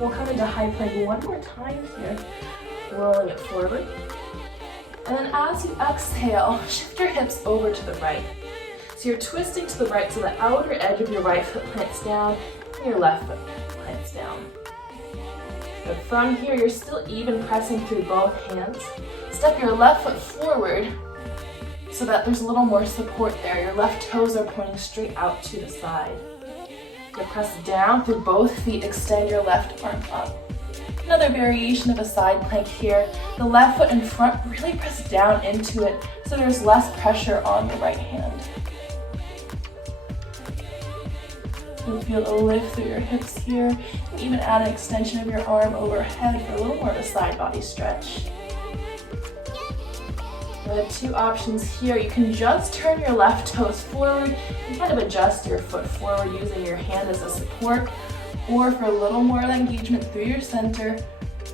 We'll come into high plank one more time here, rolling it forward. And then as you exhale, shift your hips over to the right. So you're twisting to the right so the outer edge of your right foot plants down and your left foot plants down. But from here, you're still even pressing through both hands. Step your left foot forward so that there's a little more support there. Your left toes are pointing straight out to the side. You press down through both feet, extend your left arm up. Another variation of a side plank here. The left foot in front, really press down into it so there's less pressure on the right hand. You'll feel a lift through your hips here. And even add an extension of your arm overhead for a little more of a side body stretch. We have two options here. You can just turn your left toes forward and kind of adjust your foot forward using your hand as a support. Or for a little more engagement through your center,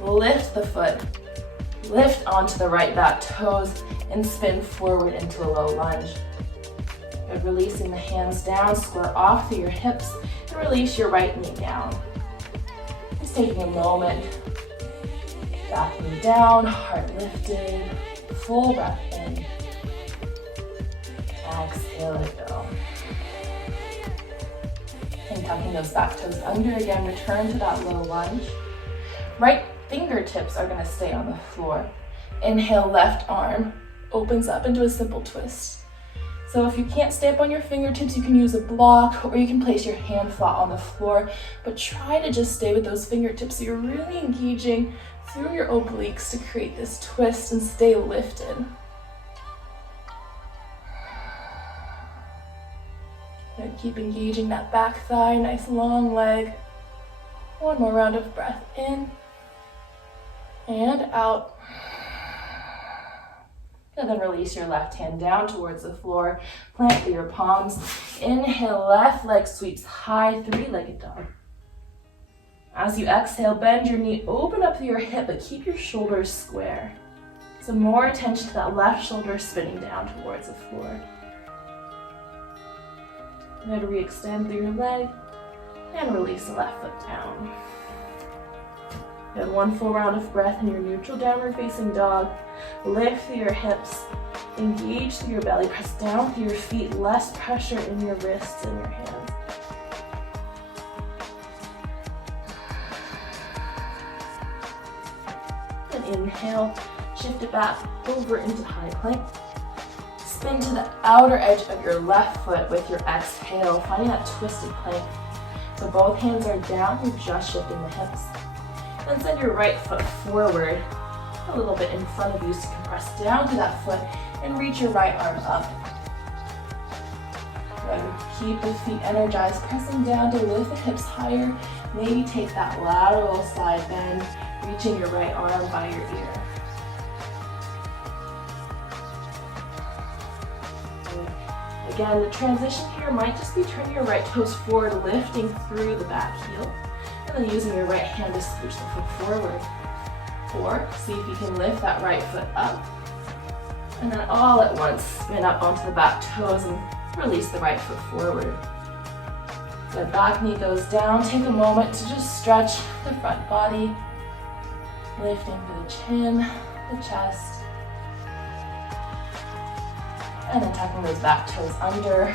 lift the foot, lift onto the right back toes, and spin forward into a low lunge. Good, releasing the hands down, square off through your hips, and release your right knee down. Just taking a moment, back knee down, heart lifted, full breath in. Exhale, let go. And tucking those back toes under again, return to that low lunge. Right fingertips are gonna stay on the floor. Inhale, left arm opens up into a simple twist. So if you can't stay up on your fingertips, you can use a block or you can place your hand flat on the floor, but try to just stay with those fingertips so you're really engaging through your obliques to create this twist and stay lifted. Good. Keep engaging that back thigh, nice long leg. One more round of breath in and out. And then release your left hand down towards the floor. Plant through your palms. Inhale, left leg sweeps high, three-legged dog. As you exhale, bend your knee, open up through your hip, but keep your shoulders square. So more attention to that left shoulder spinning down towards the floor. Then re-extend through your leg and release the left foot down. Good, one full round of breath in your neutral downward facing dog. Lift through your hips, engage through your belly, press down through your feet, less pressure in your wrists and your hands. And inhale, shift it back over into high plank. Spin to the outer edge of your left foot with your exhale, finding that twisted plank. So both hands are down, you're just shifting the hips. Then send your right foot forward a little bit in front of you so you can press down to that foot and reach your right arm up. Good. Keep the feet energized, pressing down to lift the hips higher. Maybe take that lateral side bend, reaching your right arm by your ear. Good. Again, the transition here might just be turning your right toes forward, lifting through the back heel. And then using your right hand to scooch the foot forward. Or see if you can lift that right foot up. And then all at once, spin up onto the back toes and release the right foot forward. The back knee goes down. Take a moment to just stretch the front body. Lifting through the chin, the chest. And then tucking those back toes under.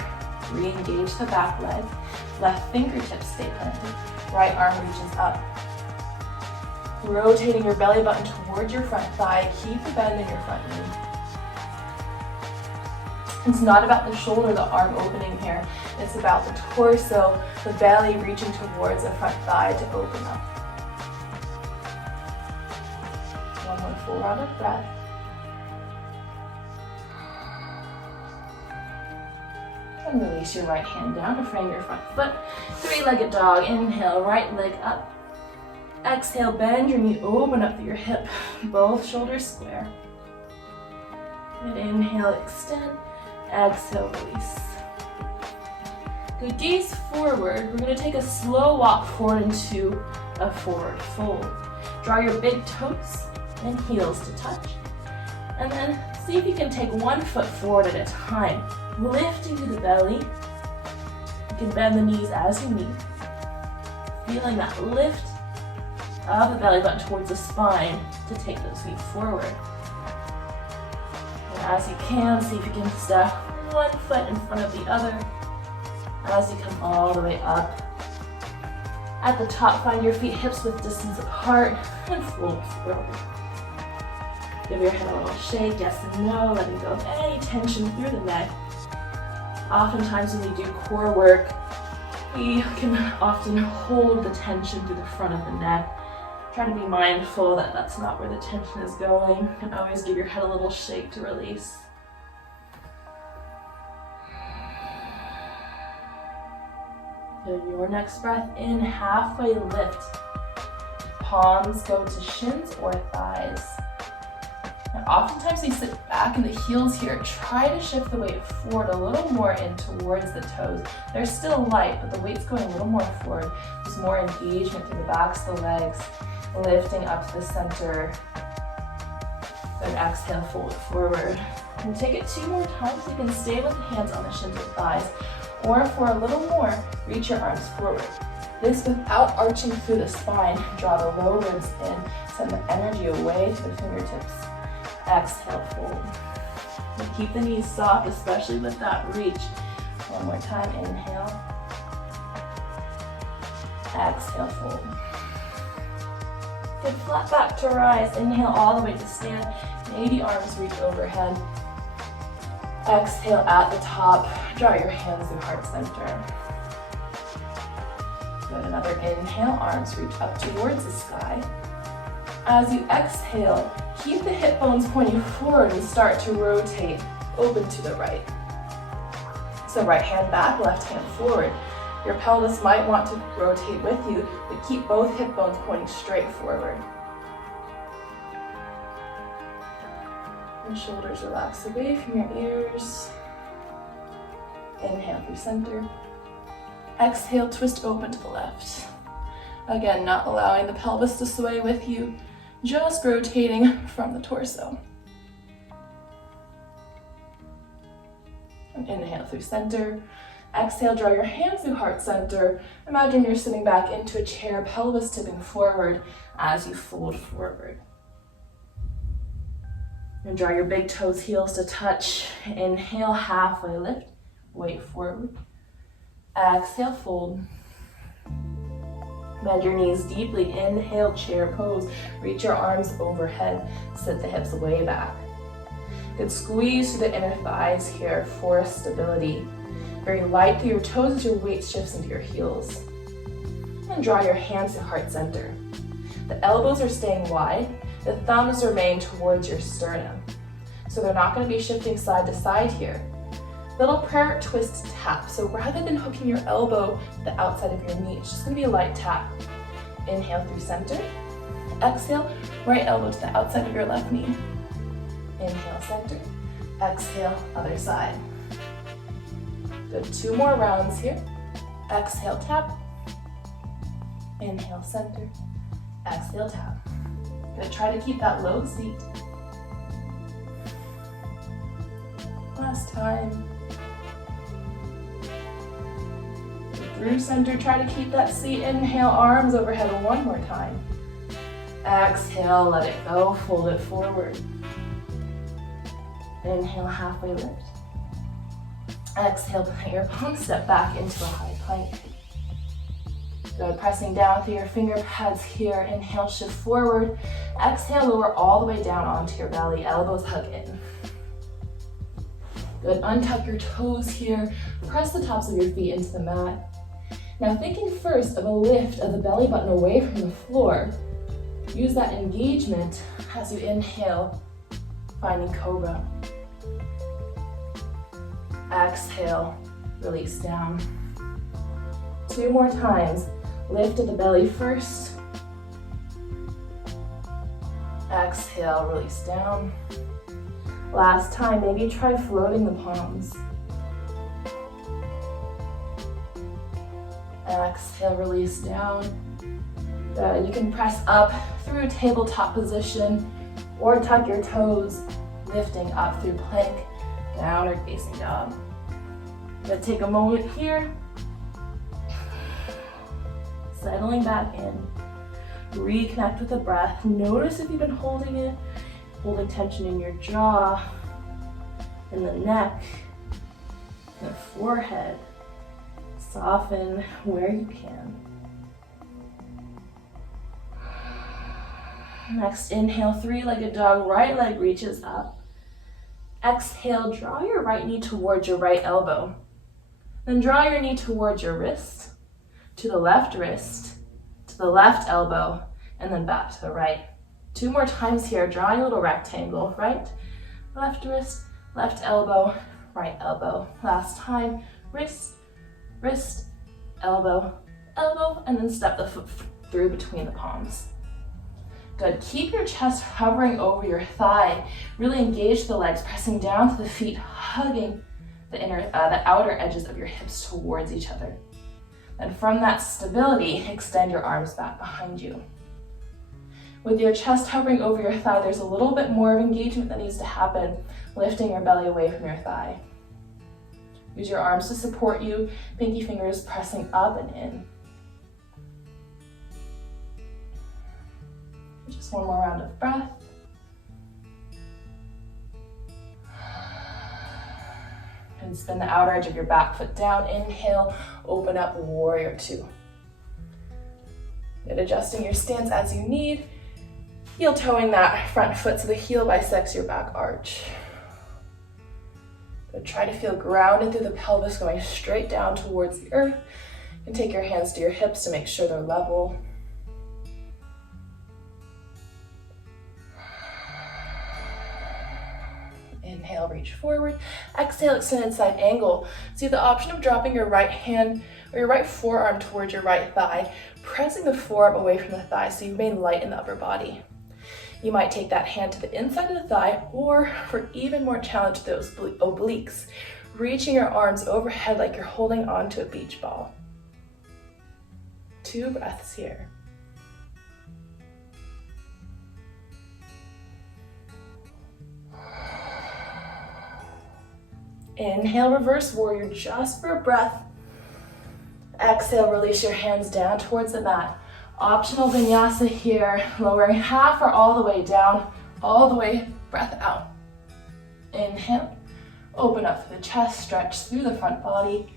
Re-engage the back leg. Left fingertips stay planted. Right arm reaches up. Rotating your belly button towards your front thigh. Keep the bend in your front knee. It's not about the shoulder, the arm opening here. It's about the torso, the belly reaching towards the front thigh to open up. One more full round of breath. And release your right hand down to frame your front foot. Three-legged dog. Inhale, right leg up. Exhale, bend your knee, open up through your hip. Both shoulders square. And inhale, extend. Exhale, release. Good, gaze forward. We're going to take a slow walk forward into a forward fold. Draw your big toes and heels to touch. And then see if you can take one foot forward at a time. Lift into the belly. You can bend the knees as you need. Feeling that lift of the belly button towards the spine to take those feet forward. And as you can, see if you can step one foot in front of the other as you come all the way up. At the top, find your feet hips width distance apart and fold forward. Give your head a little shake, yes and no, letting go of any tension through the neck. Oftentimes when we do core work, we can often hold the tension through the front of the neck. Try to be mindful that that's not where the tension is going, and always give your head a little shake to release. Good, your next breath in, halfway lift. Palms go to shins or thighs. Now, oftentimes we sit back in the heels here. Try to shift the weight forward a little more in towards the toes. They're still light, but the weight's going a little more forward. There's more engagement through the backs of the legs, lifting up to the center. Then exhale, fold forward. And take it 2 more times. You can stay with the hands on the shins or thighs, or for a little more, reach your arms forward. This without arching through the spine. Draw the low ribs in, send the energy away to the fingertips. Exhale, fold. And keep the knees soft, especially with that reach. One more time, inhale. Exhale, fold. Good, flat back to rise. Inhale all the way to stand. Maybe arms reach overhead. Exhale at the top. Draw your hands through heart center. Good, another inhale, arms reach up towards the sky. As you exhale, keep the hip bones pointing forward and start to rotate, open to the right. So right hand back, left hand forward. Your pelvis might want to rotate with you, but keep both hip bones pointing straight forward. And shoulders relax away from your ears. Inhale through center. Exhale, twist open to the left. Again, not allowing the pelvis to sway with you, just rotating from the torso. And inhale through center. Exhale, draw your hands through heart center. Imagine you're sitting back into a chair, pelvis tipping forward as you fold forward. And draw your big toes, heels to touch. Inhale, halfway lift, weight forward. Exhale, fold. Bend your knees deeply. Inhale, chair pose. Reach your arms overhead. Sit the hips way back. Good, squeeze through the inner thighs here for stability. Very light through your toes as your weight shifts into your heels. And draw your hands to heart center. The elbows are staying wide. The thumbs remain towards your sternum. So they're not going to be shifting side to side here. Little prayer twist tap. So rather than hooking your elbow to the outside of your knee, it's just going to be a light tap. Inhale through center. Exhale, right elbow to the outside of your left knee. Inhale, center. Exhale, other side. Good, 2 more rounds here. Exhale, tap. Inhale, center. Exhale, tap. Good, try to keep that low seat. Last time. Through center, try to keep that seat. Inhale, arms overhead 1 more time. Exhale, let it go, fold it forward. Inhale, halfway lift. Exhale, plant your palms, step back into a high plank. Good, pressing down through your finger pads here. Inhale, shift forward. Exhale, lower all the way down onto your belly. Elbows hug in. Good, untuck your toes here. Press the tops of your feet into the mat. Now thinking first of a lift of the belly button away from the floor. Use that engagement as you inhale, finding cobra. Exhale, release down. 2 more times. Lift at the belly first. Exhale, release down. Last time, maybe try floating the palms. Exhale, release down. Good. You can press up through tabletop position or tuck your toes, lifting up through plank, downward facing dog. Good. Take a moment here. Settling back in. Reconnect with the breath. Notice if you've been holding it, holding tension in your jaw, in the neck, in the forehead. Soften where you can. Next, inhale, three-legged dog, right leg reaches up. Exhale, draw your right knee towards your right elbow. Then draw your knee towards your wrist, to the left wrist, to the left elbow, and then back to the right. 2 more times here, drawing a little rectangle, right, left wrist, left elbow, right elbow. Last time, wrist, wrist, elbow, elbow, and then step the foot through between the palms. Good. Keep your chest hovering over your thigh. Really engage the legs, pressing down to the feet, hugging the outer edges of your hips towards each other. And from that stability, extend your arms back behind you. With your chest hovering over your thigh, there's a little bit more of engagement that needs to happen, lifting your belly away from your thigh. Use your arms to support you, pinky fingers pressing up and in. Just one more round of breath. And spin the outer edge of your back foot down. Inhale, open up, warrior 2. And adjusting your stance as you need. Heel toeing that front foot so the heel bisects your back arch. But try to feel grounded through the pelvis, going straight down towards the earth. And take your hands to your hips to make sure they're level. Inhale, reach forward. Exhale, extended side angle. So you have the option of dropping your right hand or your right forearm towards your right thigh, pressing the forearm away from the thigh so you remain light in the upper body. You might take that hand to the inside of the thigh, or for even more challenge, those obliques, reaching your arms overhead like you're holding onto a beach ball. 2 breaths here. Inhale, reverse warrior just for a breath. Exhale, release your hands down towards the mat. Optional vinyasa here, lowering half or all the way down, all the way, breath out. Inhale, open up through the chest, stretch through the front body.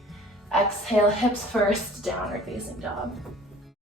Exhale, hips first, downward facing dog.